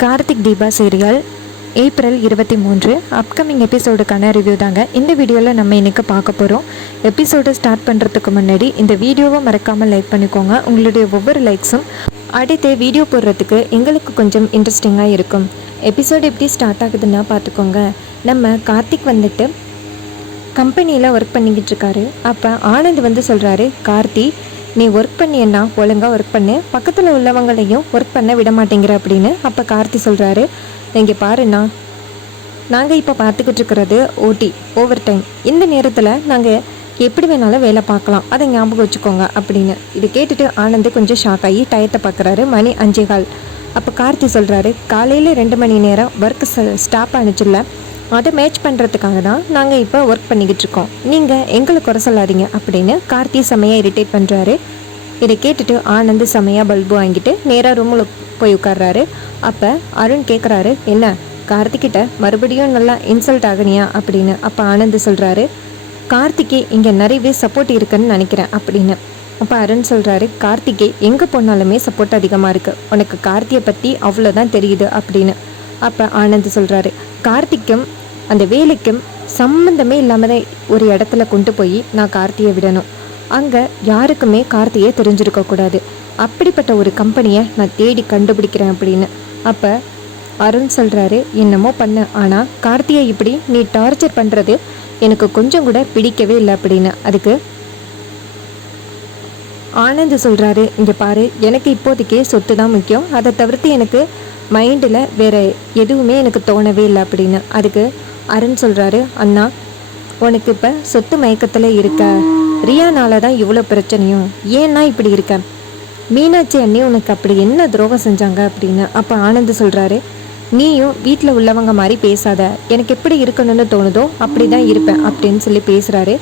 Karthik Deepa serial April இருபத்தி மூன்று upcoming எபிசோடுக்கான review தாங்க. இந்த வீடியோவில் நம்ம இன்றைக்கி பார்க்க போகிறோம் எபிசோடை ஸ்டார்ட் பண்ணுறதுக்கு முன்னாடி இந்த வீடியோவை மறக்காமல் லைக் பண்ணிக்கோங்க. உங்களுடைய ஒவ்வொரு லைக்ஸும் அடுத்து வீடியோ போடுறதுக்கு எங்களுக்கு கொஞ்சம் இன்ட்ரெஸ்டிங்காக இருக்கும். எபிசோடு எப்படி ஸ்டார்ட் ஆகுதுன்னா பார்த்துக்கோங்க. நம்ம கார்த்திக் வந்துட்டு கம்பெனியில் ஒர்க் பண்ணிக்கிட்டு இருக்காரு. அப்போ ஆனந்த் வந்து சொல்கிறாரு கார்த்தி நீ ஒர்க் பண்ணியன்னா ஒழுங்காக ஒர்க் பண்ணு. பக்கத்தில் உள்ளவங்களையும் ஒர்க் பண்ண விட மாட்டேங்கிற அப்படின்னு அப்போ கார்த்தி சொல்கிறாரு இங்கே பாருண்ணா நாங்கள் இப்போ பார்த்துக்கிட்டு இருக்கிறது ஓடி ஓவர் டைம் இந்த நேரத்தில் நாங்கள் எப்படி வேணாலும் வேலை பார்க்கலாம். அதை ஞாபகம் வச்சுக்கோங்க அப்படின்னு. இது கேட்டுட்டு ஆனந்த் கொஞ்சம் ஷாக் ஆகி டயத்தை பார்க்குறாரு. மணி அஞ்சே கால். அப்போ கார்த்தி சொல்கிறாரு காலையில் ரெண்டு மணி நேரம் ஒர்க் ஸ்டாப் ஆனிச்சுல்ல அதை மேட்ச் பண்ணுறதுக்காக தான் நாங்கள் இப்போ ஒர்க் பண்ணிக்கிட்டு இருக்கோம் நீங்கள் எங்களை குறை சொல்லாதீங்க அப்படின்னு கார்த்தி செமையாக இரிட்டேட் பண்ணுறாரு இதை கேட்டுட்டு ஆனந்த் செமையாக பல்பு வாங்கிட்டு நேராக ரூமில் போய் உட்கார்றாரு. அப்போ அருண் கேட்குறாரு என்ன கார்த்திக்கிட்ட மறுபடியும் நல்லா இன்சல்ட் ஆகணியா அப்படின்னு அப்போ ஆனந்த் சொல்கிறாரு கார்த்திக்கு இங்கே நிறையவே சப்போர்ட் இருக்குன்னு நினைக்கிறேன் அப்படின்னு. அப்போ அருண் சொல்கிறாரு கார்த்திகே எங்கே போனாலுமே சப்போர்ட் அதிகமாக இருக்குது உனக்கு கார்த்தியை பற்றி அவ்வளோதான் தெரியுது அப்படின்னு. அப்போ ஆனந்த் சொல்கிறாரு கார்த்திக்கும் அந்த வேலைக்கும் சம்மந்தமே இல்லாமல் ஒரு இடத்துல கொண்டு போய் நான் கார்த்தியை விடணும். அங்கே யாருக்குமே கார்த்தியை தெரிஞ்சிருக்கக்கூடாது அப்படிப்பட்ட ஒரு கம்பெனியை நான் தேடி கண்டுபிடிக்கிறேன் அப்படின்னு. அப்போ அருண் சொல்கிறாரு என்னமோ பண்ண. ஆனால் கார்த்தியை இப்படி நீ டார்ச்சர் பண்ணுறது எனக்கு கொஞ்சம் கூட பிடிக்கவே இல்லை அப்படின்னு. அதுக்கு ஆனந்த் சொல்கிறாரு இங்கே பாரு எனக்கு இப்போதைக்கே சொத்து தான் முக்கியம். அதை தவிர்த்து எனக்கு மைண்டில் வேற எதுவுமே எனக்கு தோணவே இல்லை அப்படின்னு. அதுக்கு அருண் சொல்கிறாரு அண்ணா உனக்கு இப்போ சொத்து மயக்கத்தில் இருக்க. ரியானால தான் இவ்வளோ பிரச்சனையும். ஏன்னா இப்படி இருக்க? மீனாட்சி அண்ணி உனக்கு அப்படி என்ன துரோகம் செஞ்சாங்க அப்படின்னு அப்போ ஆனந்த் சொல்கிறாரு நீயும் வீட்டில் உள்ளவங்க மாதிரி பேசாத. எனக்கு எப்படி இருக்கணும்னு தோணுதோ அப்படி தான் இருப்பேன் அப்படின்னு சொல்லி பேசுகிறாரு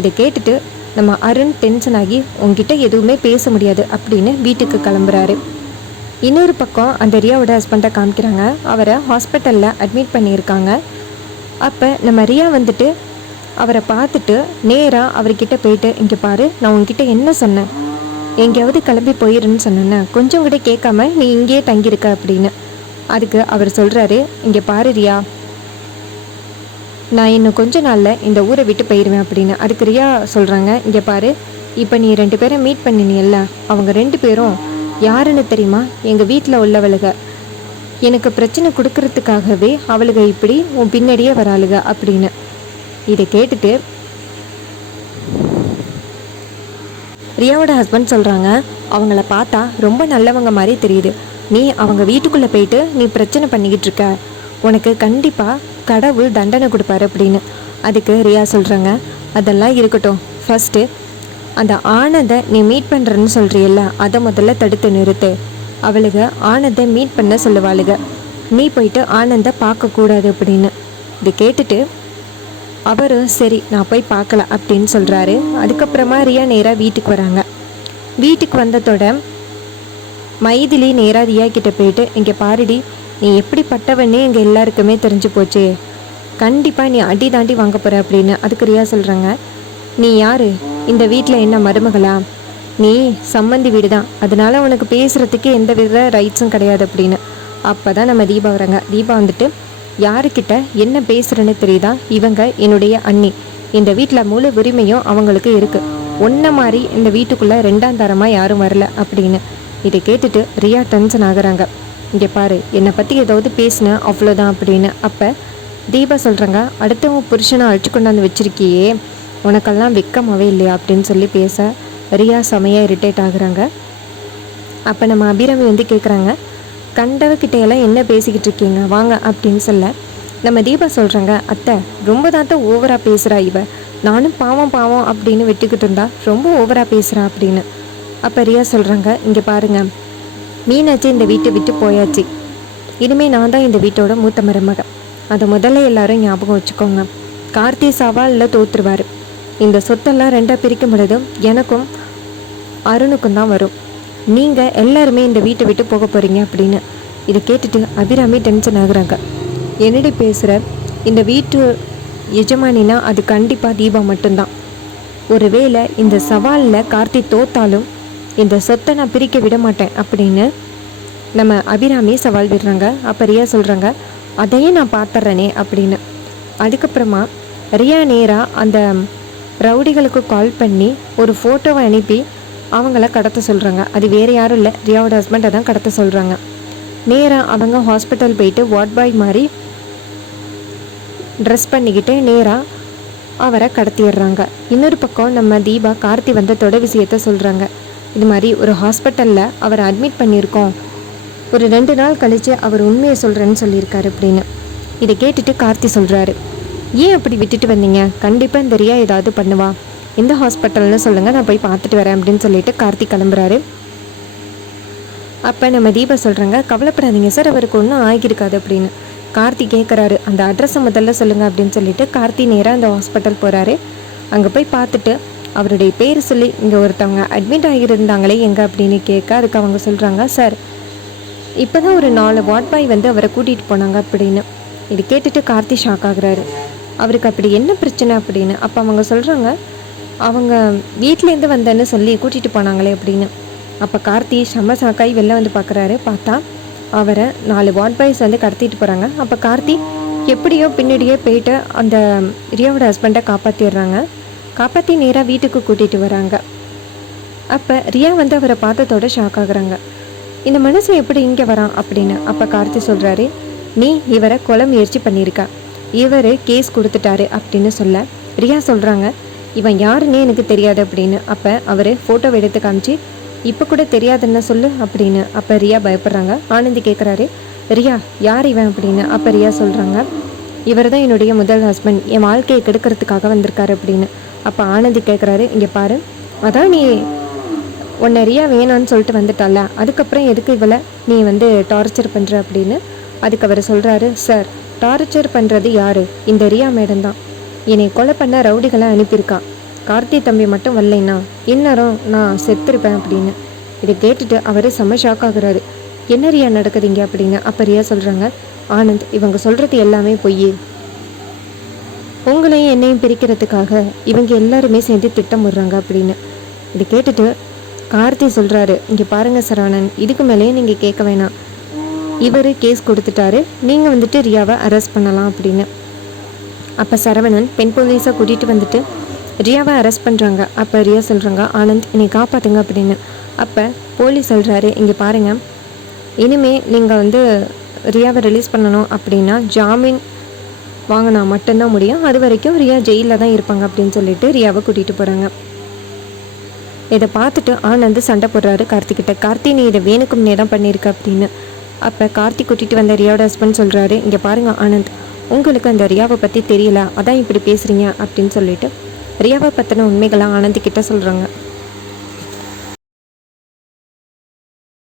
இதை கேட்டுட்டு நம்ம அருண் டென்ஷன் ஆகி உங்ககிட்ட எதுவுமே பேச முடியாது அப்படின்னு வீட்டுக்கு கிளம்புறாரு. இன்னொரு பக்கம் அந்த ரியாவோட ஹஸ்பண்டை காமிக்கிறாங்க. அவரை ஹாஸ்பிட்டலில் அட்மிட் பண்ணியிருக்காங்க. அப்போ நம்ம ரியா வந்துட்டு அவரை பார்த்துட்டு நேராக அவர்கிட்ட போயிட்டு இங்கே பாரு நான் உங்ககிட்ட என்ன சொன்னேன்? எங்கேயாவது கிளம்பி போயிருன்னு சொன்னேன்னா கொஞ்சம் கூட கேட்காம நீ இங்கேயே தங்கியிருக்க அப்படின்னு. அதுக்கு அவர் சொல்கிறாரு இங்கே பாரு ரியா நான் இன்னும் கொஞ்ச நாளில் இந்த ஊரை விட்டு போயிடுவேன் அப்படின்னு. அதுக்கு ரியா சொல்கிறாங்க இங்கே பாரு இப்போ நீ ரெண்டு பேரை மீட் பண்ணினியல்ல அவங்க ரெண்டு பேரும் யாருன்னு தெரியுமா? எங்கள் வீட்டில் உள்ளவளுக. எனக்கு பிரச்சனை கொடுக்கறதுக்காகவே அவளுக இப்படி உன் பின்னாடியே வராளுக அப்படின்னு. இதை கேட்டுட்டு ரியாவோட ஹஸ்பண்ட் சொல்கிறாங்க அவங்கள பார்த்தா ரொம்ப நல்லவங்க மாதிரி தெரியுது. நீ அவங்க வீட்டுக்குள்ளே போயிட்டு நீ பிரச்சனை பண்ணிக்கிட்டு இருக்க. உனக்கு கண்டிப்பாக கடவுள் தண்டனை கொடுப்பாரு அப்படின்னு. அதுக்கு ரியா சொல்கிறாங்க அதெல்லாம் இருக்கட்டும். ஃபஸ்ட்டு அந்த ஆனந்தை நீ மீட் பண்ணுறேன்னு சொல்கிறியல்ல அதை முதல்ல தடுத்து நிறுத்து. அவளுக ஆனந்தை மீட் பண்ண சொல்லுவாளுக நீ போயிட்டு ஆனந்தை பார்க்கக்கூடாது அப்படின்னு. இது கேட்டுட்டு அவரும் சரி நான் போய் பார்க்கல அப்படின்னு சொல்கிறாரு அதுக்கப்புறமா ரியா நேராக வீட்டுக்கு வராங்க. வீட்டுக்கு வந்ததோட மைதிலி நேராக ரியா கிட்ட போயிட்டு இங்கே பாருடி நீ எப்படிப்பட்டவனே எங்கள் எல்லாருக்குமே தெரிஞ்சு போச்சு. கண்டிப்பாக நீ அடி தாண்டி வாங்க போகிற அப்படின்னு அதுக்கு ரியா சொல்கிறாங்க நீ யார்? இந்த வீட்டில் என்ன மருமகளா? நீ சம்மந்தி வீடு தான் அதனால் உனக்கு பேசுகிறதுக்கு எந்த வித ரைட்ஸும் கிடையாது அப்படின்னு. அப்போ தான் நம்ம தீபா வராங்க. தீபா வந்துட்டு யாருக்கிட்ட என்ன பேசுகிறேன்னு தெரியுதா? இவங்க என்னுடைய அண்ணி. இந்த வீட்டில் முழு உரிமையும் அவங்களுக்கு இருக்குது ஒன்றை மாதிரி இந்த வீட்டுக்குள்ளே ரெண்டாம் தரமாக யாரும் வரல அப்படின்னு. இதை கேட்டுட்டு ரியா டென்ஷன் ஆகுறாங்க. இங்கே பாரு என்னை பற்றி ஏதாவது பேசினேன் அவ்வளோதான் அப்படின்னு. அப்போ தீபா சொல்கிறாங்க அடுத்தவங்க புருஷனை அழைச்சி கொண்டாந்து வச்சிருக்கியே உனக்கெல்லாம் வெக்கமாகவே இல்லையா? அப்படின்னு சொல்லி பேச ரியா செமையாக இரிட்டேட் ஆகுறாங்க. அப்போ நம்ம அபிராமி வந்து கேட்குறாங்க கண்டவக்கிட்டையெல்லாம் என்ன பேசிக்கிட்டு இருக்கீங்க? வாங்க அப்படின்னு சொல்ல. நம்ம தீபா சொல்கிறாங்க அத்தை ரொம்ப தாத்த ஓவராக பேசுகிறா இவ. நானும் பாவம் பாவம் அப்படின்னு விட்டுக்கிட்டு இருந்தா ரொம்ப ஓவராக பேசுகிறா அப்படின்னு. அப்போ ரியா சொல்கிறாங்க இங்கே பாருங்க மீனாச்சி இந்த வீட்டை விட்டு போயாச்சு. இனிமேல் நான் தான் இந்த வீட்டோட மூத்த மருமகன் அதை முதல்ல எல்லாரும் ஞாபகம் வச்சுக்கோங்க. கார்த்தி சவாலில் தோற்றுருவார் இந்த சொத்தெல்லாம் ரெண்டாக பிரிக்கும் பொழுதும் எனக்கும் அருணுக்கும் தான் வரும். நீங்கள் எல்லாருமே இந்த வீட்டை விட்டு போக போகிறீங்க அப்படின்னு. இதை கேட்டுட்டு அபிராமி டென்ஷன் ஆகுறாங்க. என்னடி பேசுகிற இந்த வீட்டு எஜமானினா அது கண்டிப்பாக தீபா மட்டும்தான். ஒருவேளை இந்த சவாலில் கார்த்தி தோத்தாலும் இந்த சொத்தை நான் பிரிக்க விட மாட்டேன் அப்படின்னு நம்ம அபிராமி சவால் விடுறாங்க. அப்போ ரியா சொல்கிறாங்க அதையே நான் பார்த்துட்றேனே அப்படின்னு. அதுக்கப்புறமா ரியா நேராக அந்த ரவுடிகளுக்கு கால் பண்ணி ஒரு ஃபோட்டோவை அனுப்பி அவங்கள கடத்த சொல்கிறாங்க அது வேறு யாரும் இல்லை. ரியாவோட ஹஸ்பண்டை தான் கடத்த சொல்கிறாங்க நேராக அவங்க ஹாஸ்பிட்டல் போயிட்டு வார்ட் பாய் மாதிரி ட்ரெஸ் பண்ணிக்கிட்டு நேராக அவரை கடத்திடுறாங்க. இன்னொரு பக்கம் நம்ம தீபா கார்த்தி வந்ததோட விஷயத்த சொல்கிறாங்க இது மாதிரி ஒரு ஹாஸ்பிட்டலில் அவரை அட்மிட் பண்ணியிருக்கோம். ஒரு ரெண்டு நாள் கழித்து அவர் உண்மையை சொல்கிறேன்னு சொல்லியிருக்காரு அப்படின்னு. இதை கேட்டுட்டு கார்த்தி சொல்கிறாரு ஏன் அப்படி விட்டுட்டு வந்தீங்க? கண்டிப்பாக இந்த ரியா ஏதாவது பண்ணுவா. எந்த ஹாஸ்பிட்டல்னு சொல்லுங்கள் நான் போய் பார்த்துட்டு வரேன் அப்படின்னு சொல்லிட்டு கார்த்திக் கிளம்புறாரு. அப்போ நம்ம தீபா சொல்கிறாங்க கவலைப்படாதீங்க சார் அவருக்கு ஒன்றும் ஆகியிருக்காது அப்படின்னு. கார்த்தி கேட்குறாரு அந்த அட்ரஸை முதல்ல சொல்லுங்கள் அப்படின்னு சொல்லிட்டு கார்த்தி நேராக அந்த ஹாஸ்பிட்டல் போகிறாரு அங்கே போய் பார்த்துட்டு அவருடைய பேர் சொல்லி இங்கே ஒருத்தவங்க அட்மிட் ஆகியிருந்தாங்களே எங்கே? அப்படின்னு கேட்க அதுக்கு அவங்க சொல்கிறாங்க சார் இப்போ தான் ஒரு நாலு வார்ட் பாய் வந்து அவரை கூட்டிகிட்டு போனாங்க அப்படின்னு. இது கேட்டுட்டு கார்த்தி ஷாக் ஆகுறாரு. அவருக்கு அப்படி என்ன பிரச்சனை அப்படின்னு அப்போ அவங்க சொல்கிறாங்க அவங்க வீட்டிலேருந்து வந்தேன்னு சொல்லி கூட்டிகிட்டு போனாங்களே அப்படின்னு. அப்போ கார்த்தி செம்ம சாக்காய் வெளில வந்து பார்க்குறாரு பார்த்தா அவரை நாலு வார்ட் பாய்ஸ் வந்து கடத்திட்டு போகிறாங்க அப்போ கார்த்தி எப்படியோ பின்னாடியே போயிட்டு அந்த ரியாவோட ஹஸ்பண்டை காப்பாற்றிடுறாங்க காப்பாற்றி நேராக வீட்டுக்கு கூட்டிகிட்டு வராங்க. அப்போ ரியா வந்து அவரை பார்த்ததோட ஷாக் ஆகுறாங்க. இந்த மனுஷன் எப்படி இங்கே வரான் அப்படின்னு அப்போ கார்த்தி சொல்கிறாரு நீ இவரை கொலை முயற்சி பண்ணியிருக்க. இவர் கேஸ் கொடுத்துட்டாரு அப்படின்னு சொல்ல ரியா சொல்கிறாங்க இவன் யாருன்னே எனக்கு தெரியாது அப்படின்னு. அப்போ அவர் ஃபோட்டோ எடுத்து காமிச்சு இப்போ கூட தெரியாதுன்னு சொல்லு அப்படின்னு. அப்போ ரியா பயப்படுறாங்க. ஆனந்தி கேட்குறாரு ரியா யார் இவன்? அப்படின்னு. அப்போ ரியா சொல்கிறாங்க இவர் தான் என்னுடைய முதல் ஹஸ்பண்ட் என் வாழ்க்கையை கெடுக்கிறதுக்காக வந்திருக்காரு அப்படின்னு. அப்போ ஆனந்தி கேட்குறாரு இங்கே பாரு அதான் நீ உன்னை ரியா வேணான்னு சொல்லிட்டு வந்துட்டால. அதுக்கப்புறம் எதுக்கு இவளை நீ வந்து டார்ச்சர் பண்ணுற அப்படின்னு. அதுக்கு அவர் சொல்கிறாரு சார் டார்ச்சர் பண்ணுறது யார்? இந்த ரியா மேடம் தான் என்னை கொலை பண்ண ரவுடிகளை அனுப்பியிருக்கா கார்த்தி தம்பி மட்டும் வரலைன்னா இந்நேரம் நான் செத்துருப்பேன் அப்படின்னு. இதை கேட்டுட்டு அவர் செம்ம ஷாக் ஆகுறாரு. என்ன ரியா நடக்குதுங்க அப்படின்னு அப்போ ரியா சொல்கிறாங்க ஆனந்த் இவங்க சொல்கிறது எல்லாமே பொய் உங்களையும் என்னையும் பிரிக்கிறதுக்காக இவங்க எல்லாருமே சேர்ந்து திட்டமிடுறாங்க அப்படின்னு. இது கேட்டுட்டு கார்த்தி சொல்கிறாரு இங்கே பாருங்கள் சரவணன் இதுக்கு மேலேயே நீங்கள் கேட்க வேணாம். இவர் கேஸ் கொடுத்துட்டாரு நீங்கள் வந்துட்டு ரியாவை அரெஸ்ட் பண்ணலாம் அப்படின்னு. அப்போ சரவணன் பெண் போலீஸை கூட்டிகிட்டு வந்துட்டு ரியாவை அரெஸ்ட் பண்ணுறாங்க அப்போ ரியா சொல்கிறாங்க ஆனந்த் என்னை காப்பாற்றுங்க அப்படின்னு. அப்போ போலீஸ் சொல்கிறாரு இங்கே பாருங்கள் இனிமே நீங்கள் வந்து ரியாவை ரிலீஸ் பண்ணணும் அப்படின்னா ஜாமீன் வாங்கினா மட்டும்தான் முடியும். அது வரைக்கும் ரியா ஜெயிலில் தான் இருப்பாங்க அப்படின்னு சொல்லிட்டு ரியாவை கூட்டிகிட்டு போகிறாங்க இதை பார்த்துட்டு ஆனந்த் சண்டை போடுறாரு கார்த்திக்கிட்ட கார்த்தி நீ இதை வேணுக்கும்னே தான் பண்ணியிருக்க அப்படின்னு. அப்போ கார்த்தி கூட்டிகிட்டு வந்த ரியாவோட ஹஸ்பண்ட் சொல்கிறாரு இங்கே பாருங்க ஆனந்த். உங்களுக்கு அந்த ரியாவை பற்றி தெரியல அதான் இப்படி பேசுகிறீங்க அப்படின்னு சொல்லிட்டு ரியாவை பற்றின உண்மைகளை ஆனந்திக்கிட்ட சொல்கிறாங்க